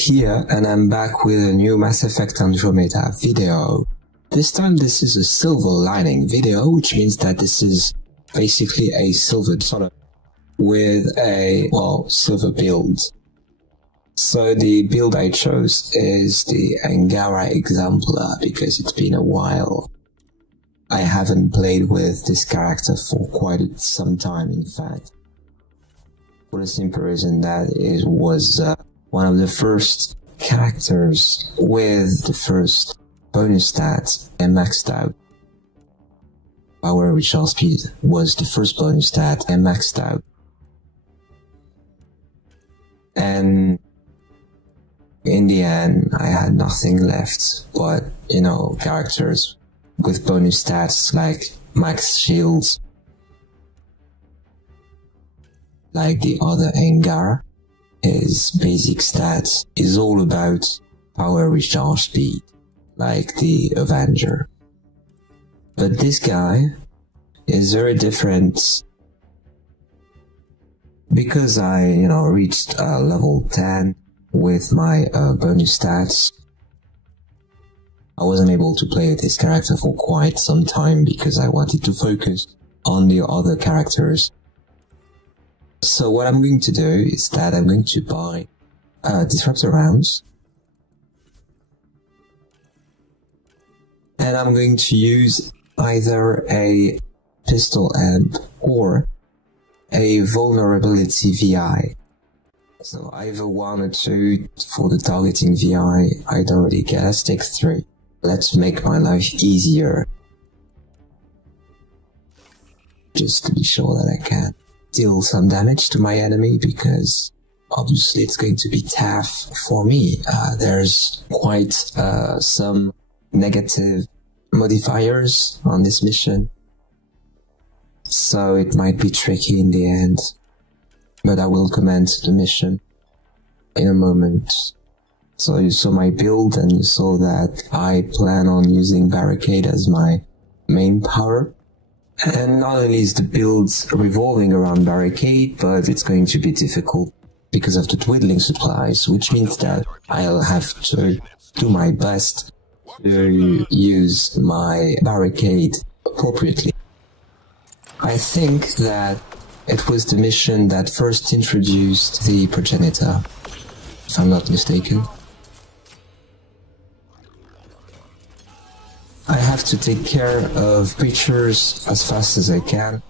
here, and I'm back with a new Mass Effect Andromeda video. This time this is a silver lining video, which means that this is basically a silver dollar with a, well, silver build. So the build I chose is the Angara Examplar because it's been a while. I haven't played with this character for quite some time, in fact. For the simple reason that it was one of the first characters with the first bonus stat and maxed out. Power recharge speed was the first bonus stat and maxed out. And in the end, I had nothing left but, you know, characters with bonus stats like max shields, like the other Angara. His basic stats is all about power recharge speed, like the Avenger. But this guy is very different because I, you know, reached level 10 with my bonus stats. I wasn't able to play this character for quite some time because I wanted to focus on the other characters. So what I'm going to do is that I'm going to buy disruptor rounds, and I'm going to use either a pistol amp or a vulnerability VI. So either one or two for the targeting VI. I don't really care. Let's take 3. Let's make my life easier, just to be sure that I can deal some damage to my enemy, because obviously it's going to be tough for me. There's quite some negative modifiers on this mission, so it might be tricky in the end, but I will comment the mission in a moment. So you saw my build and you saw that I plan on using Barricade as my main power. And not only is the build revolving around Barricade, but it's going to be difficult because of the dwindling supplies, which means that I'll have to do my best to use my Barricade appropriately. I think that it was the mission that first introduced the Progenitor, if I'm not mistaken. I have to take care of creatures as fast as I can.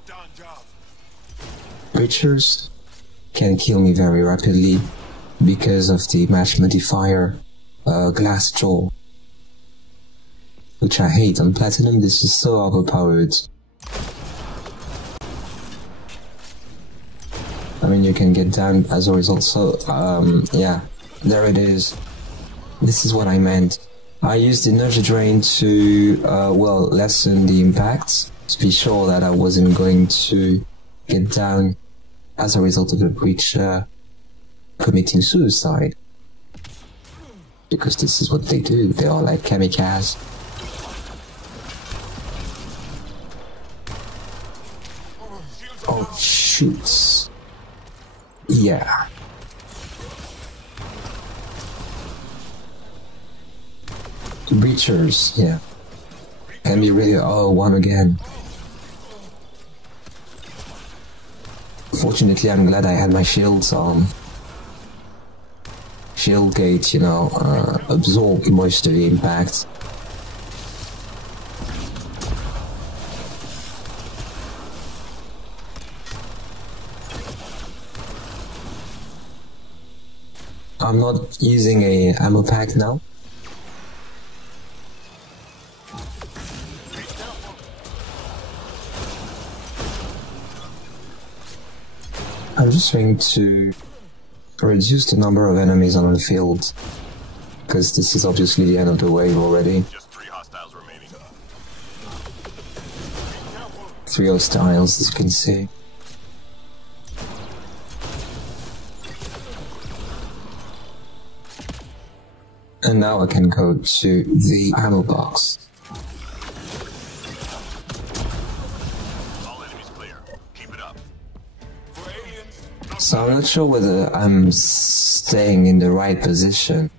Creatures can kill me very rapidly because of the match modifier glass jaw, which I hate. On Platinum this is so overpowered. I mean, you can get down as a result, so yeah, there it is. This is what I meant. I used energy drain to, well, lessen the impact, to be sure that I wasn't going to get down as a result of the breach committing suicide. Because this is what they do, they are like kamikazes. Oh, shoots. Yeah. Breachers, yeah, can be really, oh, one again. Fortunately, I'm glad I had my shields on. Shield gate, you know, absorbed most of the impact. I'm not using a ammo pack now. I'm just going to reduce the number of enemies on the field, because this is obviously the end of the wave already. Just 3 hostiles remaining. 3 hostiles, as you can see. And now I can go to the ammo box. So I'm not sure whether I'm staying in the right position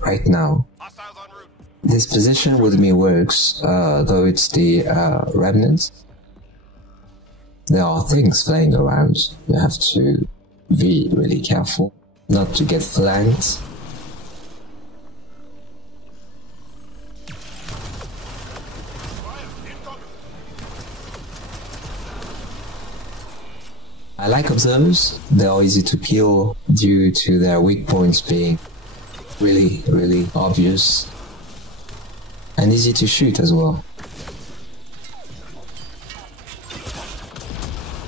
right now. This position with me works, though it's the remnants. There are things flying around. You have to be really careful not to get flanked. I like observers. They are easy to kill due to their weak points being really obvious. And easy to shoot as well.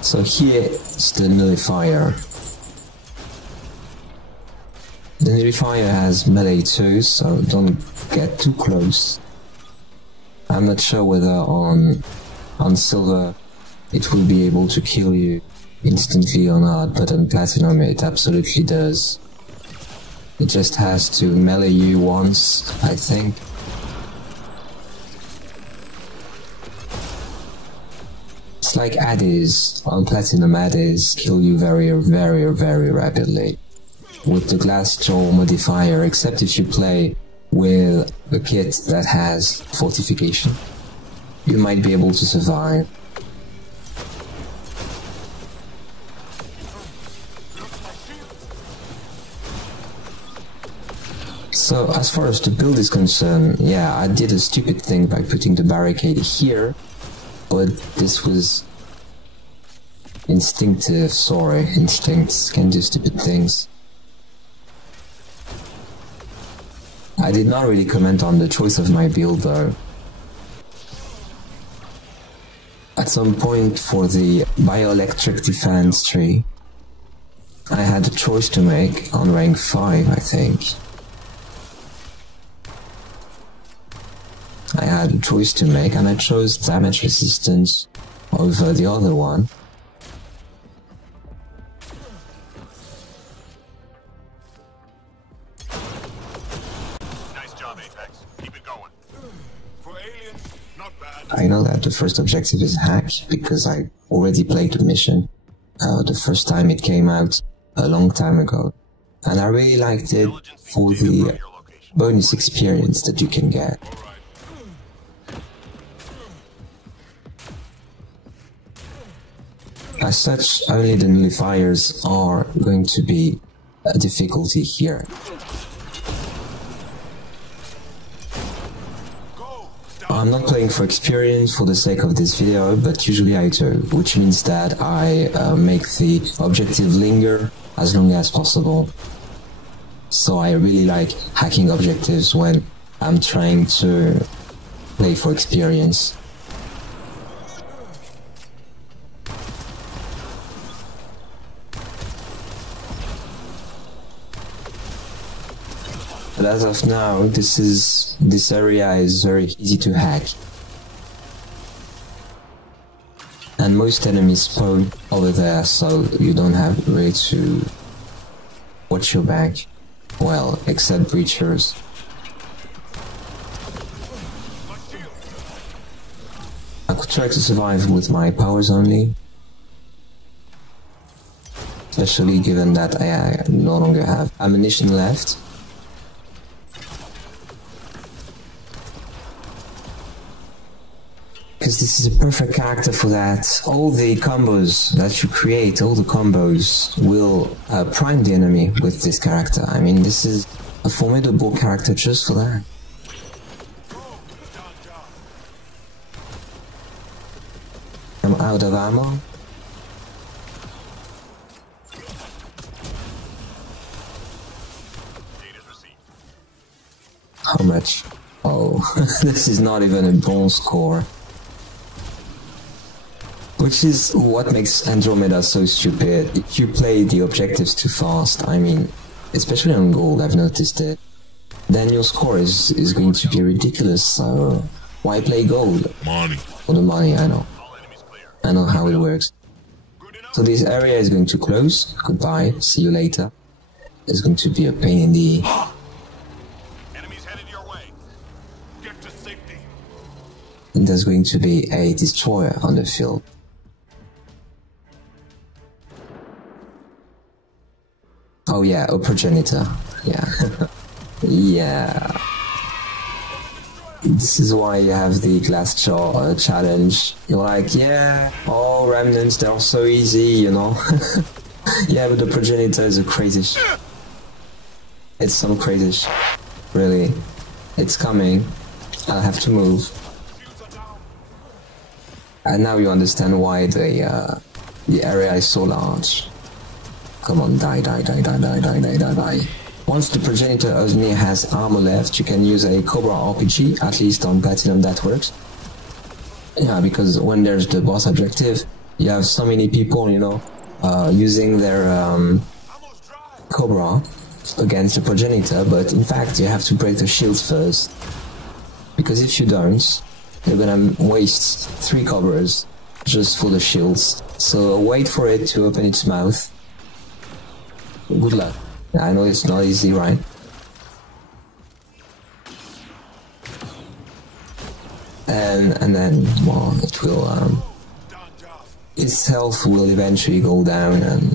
So here is the nullifier. The nullifier has melee too, so don't get too close. I'm not sure whether on silver it will be able to kill you instantly or not, but on platinum it absolutely does. It just has to melee you once, I think. It's like addies. On platinum, addies kill you very rapidly with the glass jaw modifier, except if you play with a kit that has fortification. You might be able to survive. So as far as the build is concerned, yeah, I did a stupid thing by putting the barricade here, but this was instinctive. Sorry, instincts can do stupid things. I did not really comment on the choice of my build though. At some point for the bioelectric defense tree, I had a choice to make on rank 5, I think. I had a choice to make and I chose damage resistance over the other one. Nice job, Apex. Keep it going. For aliens, not bad. I know that the first objective is hack because I already played the mission the first time it came out a long time ago. And I really liked it for the bonus experience that you can get. As such, only the nullifiers are going to be a difficulty here. I'm not playing for experience for the sake of this video, but usually I do, which means that I make the objective linger as long as possible. So I really like hacking objectives when I'm trying to play for experience. But as of now, this area is very easy to hack. And most enemies spawn over there, so you don't have really to watch your back. Well, except breachers. I could try to survive with my powers only. Especially given that I no longer have ammunition left. Because this is a perfect character for that. All the combos that you create, all the combos will prime the enemy with this character. I mean, this is a formidable character just for that. I'm out of ammo. How much? Oh, this is not even a bronze score. Which is what makes Andromeda so stupid. If you play the objectives too fast, I mean, especially on gold, I've noticed it, then your score is going to be ridiculous, so why play gold? Money. For the money, I know. I know how it works. So this area is going to close. Goodbye, see you later. It's going to be a pain in the... Enemies headed your way. Get to safety. And there's going to be a destroyer on the field. Oh yeah, a progenitor. Yeah. Yeah. This is why you have the glass jaw challenge. You're like, yeah, all remnants, they're so easy, you know. Yeah, but the progenitor is a crazy It's some crazy really. It's coming. I have to move. And now you understand why the area is so large. Come on, die. Once the progenitor only has armor left, you can use a Cobra RPG, at least on Platinum that works. Yeah, because when there's the boss objective, you have so many people, you know, using their Cobra against the progenitor, but in fact you have to break the shields first. Because if you don't, you're gonna waste 3 Cobras just for the shields. So wait for it to open its mouth. Good luck. I know it's not easy, right? And then, well, it will, its health will eventually go down and...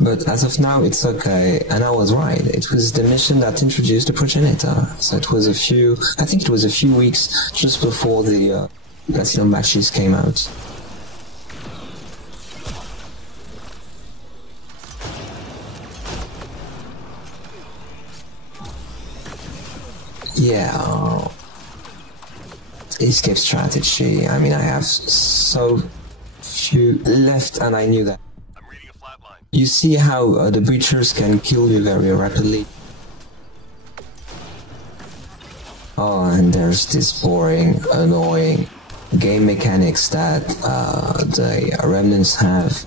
But as of now, it's okay, and I was right. It was the mission that introduced the progenitor. So it was I think it was a few weeks just before the Platinum matches came out. Yeah, escape strategy. I mean, I have so few left, and I knew that. I'm reading a flat line. You see how the breachers can kill you very rapidly. Oh, and there's this boring, annoying game mechanics that the remnants have,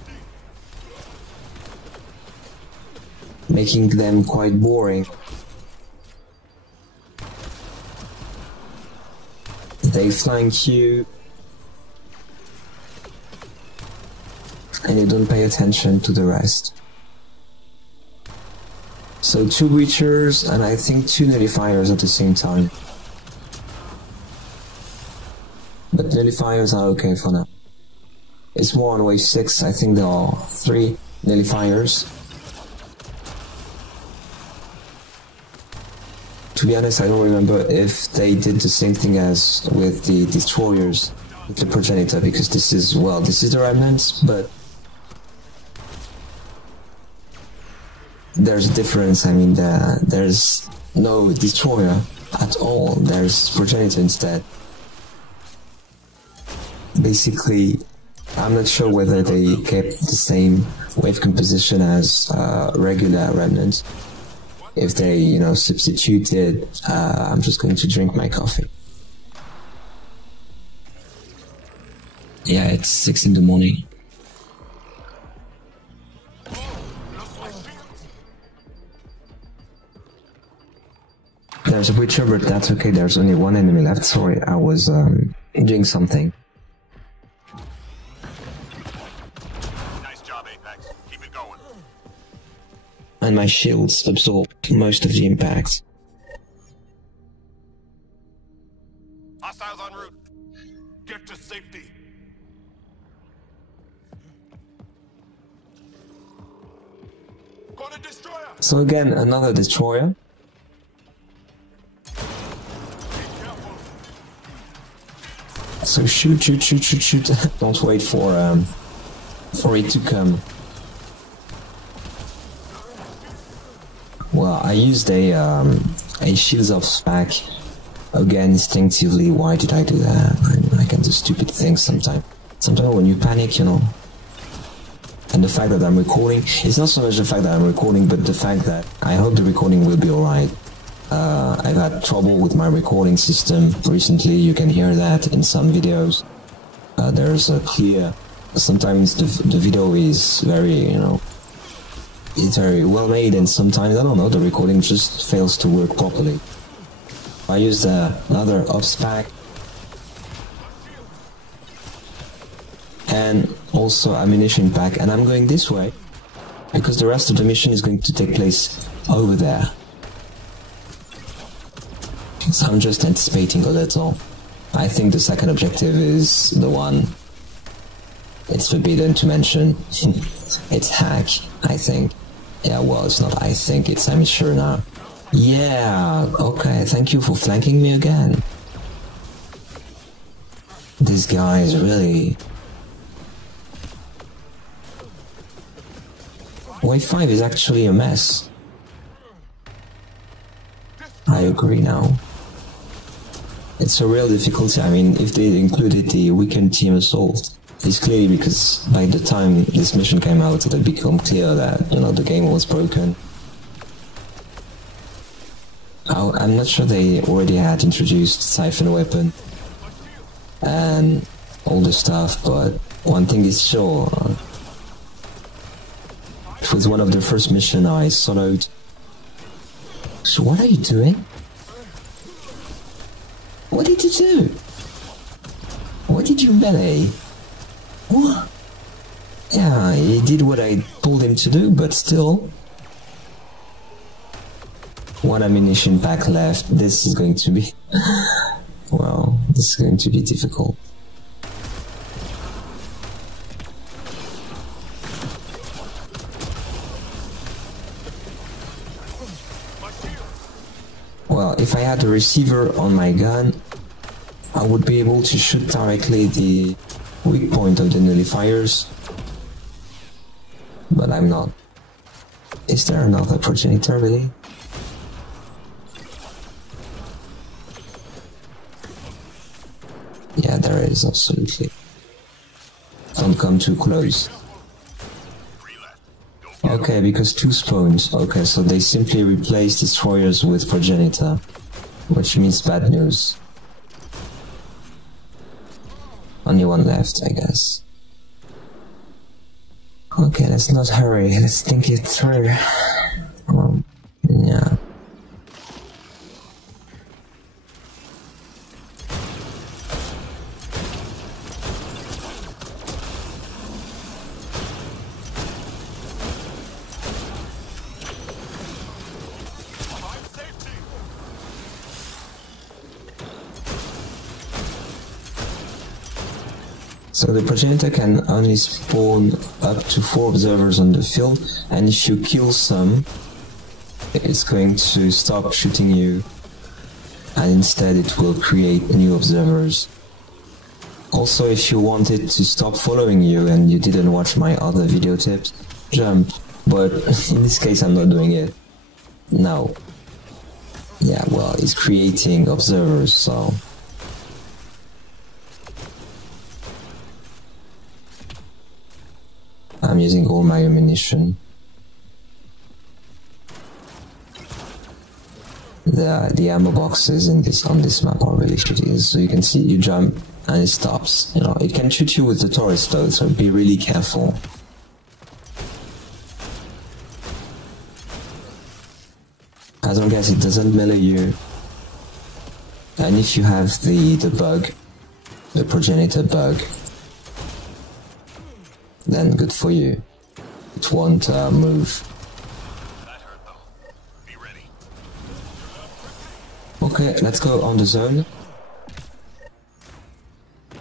making them quite boring. They flank you, and you don't pay attention to the rest. So 2 breachers and I think 2 nullifiers at the same time. But nullifiers are okay for now. It's more on wave 6, I think there are 3 nullifiers. To be honest, I don't remember if they did the same thing as with the destroyers, with the progenitor, because this is the remnants, but there's a difference. I mean, there's no destroyer at all, there's progenitor instead. Basically, I'm not sure whether they kept the same wave composition as regular remnants. If they, you know, substituted, I'm just going to drink my coffee. Yeah, it's 6 in the morning. There's a breacher, but that's okay, there's only 1 enemy left. Sorry, I was doing something. Nice job, Apex. Keep it going. And my shields absorb most of the impacts. Hostiles en route. Get to safety. Got a destroyer. So again, another destroyer. So shoot. Don't wait for it to come. Well, I used a shields of spec again instinctively. Why did I do that? I can do stupid things sometimes. Sometimes when you panic, you know. And the fact that I'm recording, it's not so much the fact that I'm recording, but the fact that I hope the recording will be alright. I've had trouble with my recording system recently. You can hear that in some videos. There's a clear. Sometimes the video is very, you know, it's very well made, and sometimes, I don't know, the recording just fails to work properly. I used another ops pack and also ammunition pack, and I'm going this way because the rest of the mission is going to take place over there. So I'm just anticipating a little. I think the second objective is the one. It's forbidden to mention. It's hack, I think. Yeah, well, it's not I think, I'm sure now. Yeah, okay, thank you for flanking me again. This guy is really... Wave 5 is actually a mess. I agree now. It's a real difficulty. I mean, if they included the weekend team assault, it's clearly because by the time this mission came out, it had become clear that, you know, the game was broken. I'm not sure they already had introduced Siphon Weapon and all this stuff, but one thing is sure. It was one of the first missions I soloed. So what are you doing? What did you do? What did you melee? What? Yeah, he did what I told him to do, but still. One ammunition pack left. This is going to be... well, this is going to be difficult. Well, if I had a receiver on my gun, I would be able to shoot directly the weak point of the nullifiers, but I'm not. Is there another progenitor really? Yeah, there is, absolutely. Don't come too close. Okay, because 2 spawns. Okay, so they simply replace destroyers with progenitor, which means bad news. Only one left, I guess. Okay, let's not hurry. Let's think it through. Yeah. So the progenitor can only spawn up to 4 observers on the field, and if you kill some, it's going to stop shooting you, and instead it will create new observers. Also, if you wanted to stop following you and you didn't watch my other video tips, jump, but in this case I'm not doing it. No. Yeah, well, it's creating observers, so... I'm using all my ammunition. The ammo boxes on this map are really shitty. So you can see you jump and it stops. You know, it can shoot you with the turret though, so be really careful. As long as it doesn't melee you. And if you have the bug, the progenitor bug, then good for you. It won't move. Okay, let's go on the zone.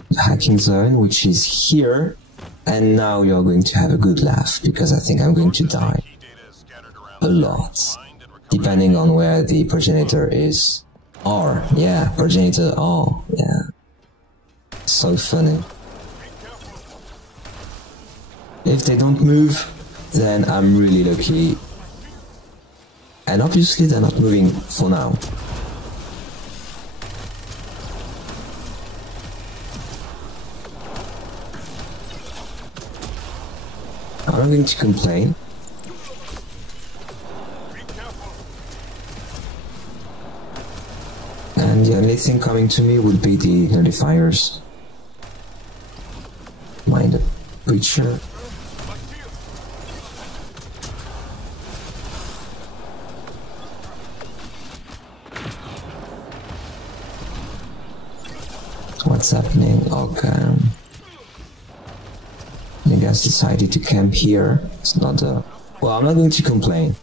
The hacking zone, which is here. And now you're going to have a good laugh, because I think I'm going to die. A lot. Depending on where the progenitor is. R, yeah, progenitor R, yeah. So funny. If they don't move, then I'm really lucky. And obviously they're not moving for now. I'm not going to complain. And the only thing coming to me would be the nullifiers. Mind the breacher. What's happening? Okay. You guys decided to camp here. It's not a... Well, I'm not going to complain.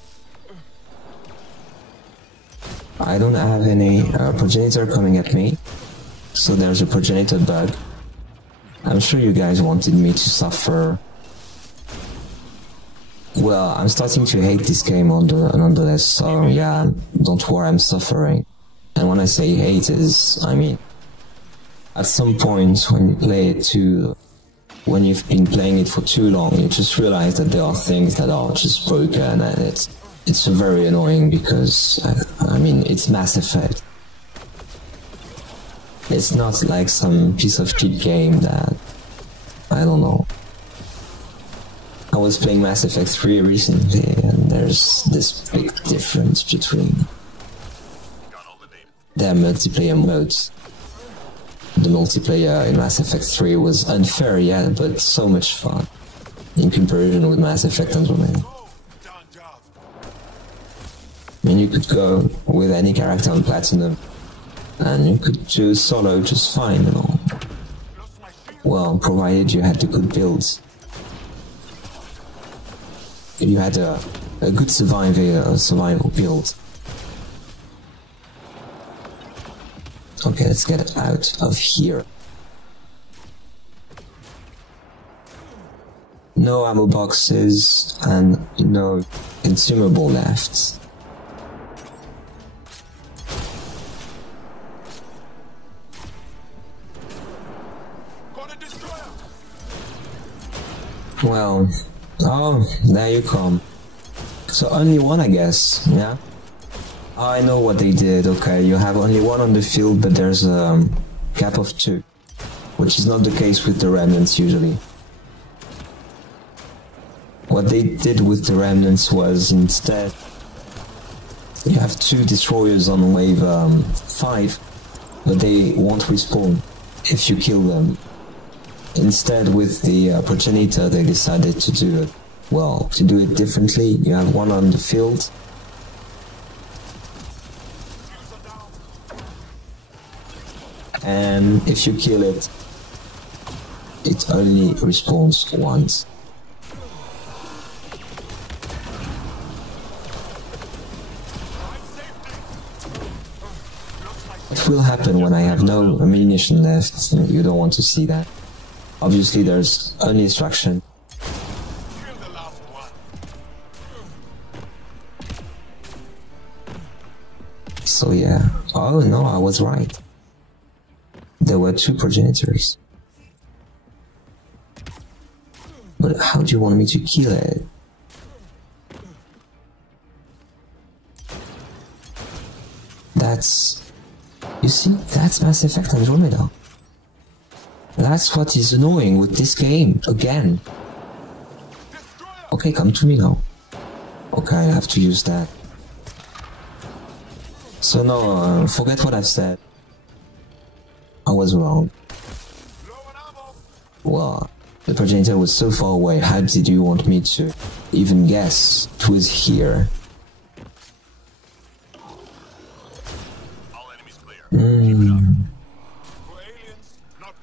I don't have any progenitor coming at me. So there's a progenitor bug. I'm sure you guys wanted me to suffer. Well, I'm starting to hate this game nonetheless, so yeah, don't worry, I'm suffering. And when I say hate is, I mean, at some point when you play it when you've been playing it for too long, you just realize that there are things that are just broken, and it's very annoying because, I mean, it's Mass Effect. It's not like some piece of cheat game that, I don't know. I was playing Mass Effect 3 recently, and there's this big difference between their multiplayer modes. The multiplayer in Mass Effect 3 was unfair, yeah, but so much fun in comparison with Mass Effect Andromeda. I mean, you could go with any character on Platinum, and you could do solo just fine, you know. Well, provided you had the good builds. You had a good survival build. Okay, let's get out of here. No ammo boxes and no consumable left. Well, oh, there you come. So only one, I guess, yeah? I know what they did, okay, you have only one on the field, but there's a cap of 2, which is not the case with the remnants usually. What they did with the remnants was instead, you have 2 destroyers on wave 5, but they won't respawn if you kill them. Instead, with the progenitor, they decided to do it differently. You have one on the field. And if you kill it, it only respawns once. What will happen when I have no ammunition left? You don't want to see that. Obviously there's only destruction. So yeah. Oh no, I was right. There were 2 progenitors. But how do you want me to kill it? You see, that's Mass Effect Andromeda. That's what is annoying with this game, again. Okay, come to me now. Okay, I have to use that. So no, forget what I've said. I was wrong. Well, the progenitor was so far away, how did you want me to even guess it was here?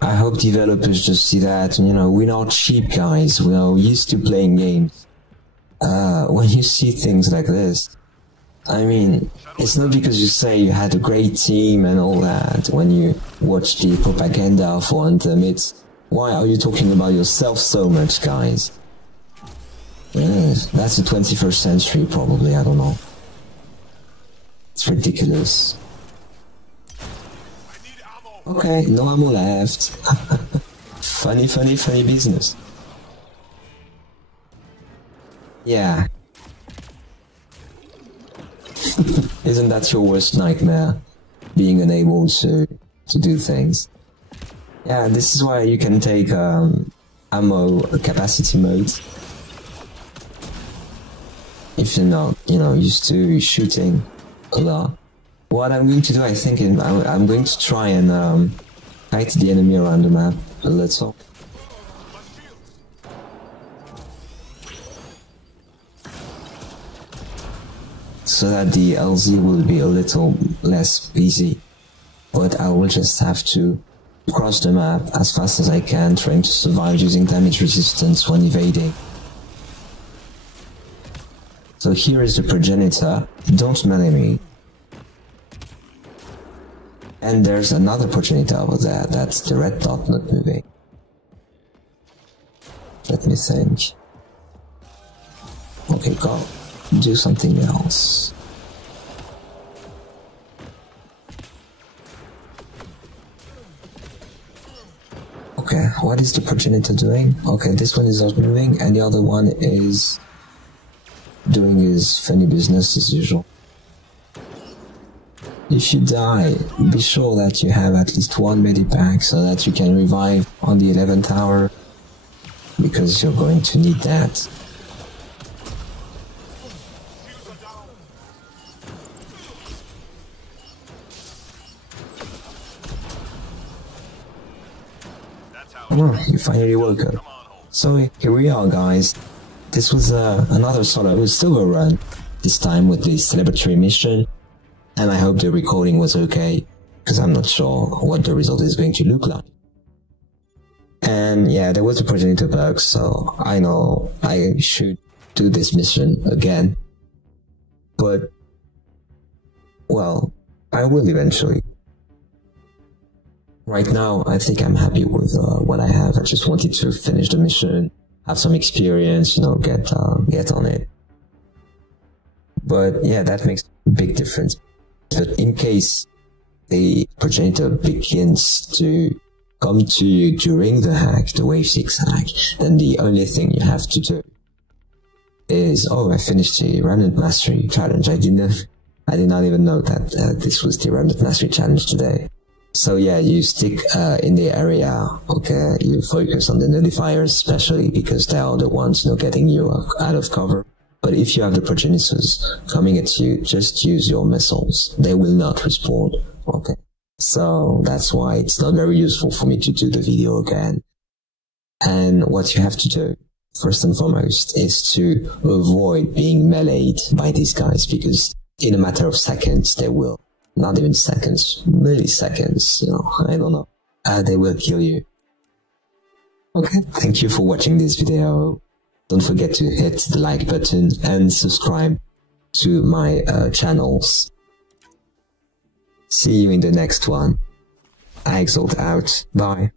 I hope developers just see that, you know, we're not cheap guys, we are used to playing games. When you see things like this, I mean, it's not because you say you had a great team and all that, when you watch the propaganda for Anthem, it's, why are you talking about yourself so much, guys? That's the 21st century, probably, I don't know. It's ridiculous. Okay, no ammo left. Funny business. Yeah. Isn't that your worst nightmare? Being unable to do things. Yeah, this is why you can take ammo capacity mode. If you're not, you know, used to shooting a lot. What I'm going to do, I think, I'm going to try and kite the enemy around the map a little. So that the LZ will be a little less busy. But I will just have to cross the map as fast as I can, trying to survive using damage resistance when evading. So here is the progenitor, don't melee me. And there's another progenitor over there, that's the red dot not moving. Let me think. Okay, go. Do something else. Okay, what is the progenitor doing? Okay, this one is not moving, and the other one is doing his funny business as usual. If you die, be sure that you have at least one medipack so that you can revive on the 11th tower, because you're going to need that. Oh, you finally woke up. So here we are, guys. This was another sort of silver run, this time with the celebratory mission, and I hope the recording was okay, because I'm not sure what the result is going to look like. And yeah, there was a progenitor bug, so I know I should do this mission again. But, well, I will eventually. Right now, I think I'm happy with what I have. I just wanted to finish the mission, have some experience, you know, get on it. But yeah, that makes a big difference. But in case the progenitor begins to come to you during the hack, the wave 6 hack, then the only thing you have to do is, oh, I finished the Remnant Mastery Challenge. I did not even know that this was the Remnant Mastery Challenge today. So yeah, you stick in the area, okay, you focus on the nullifiers, especially because they are the ones, you know, getting you out of cover. But if you have the progenitors coming at you, just use your missiles. They will not respawn, okay? So that's why it's not very useful for me to do the video again. And what you have to do, first and foremost, is to avoid being meleeed by these guys, because in a matter of seconds, they will. Not even seconds, milliseconds, you know, I don't know. They will kill you. Okay, thank you for watching this video. Don't forget to hit the like button and subscribe to my channels. See you in the next one. Exalt out. Bye.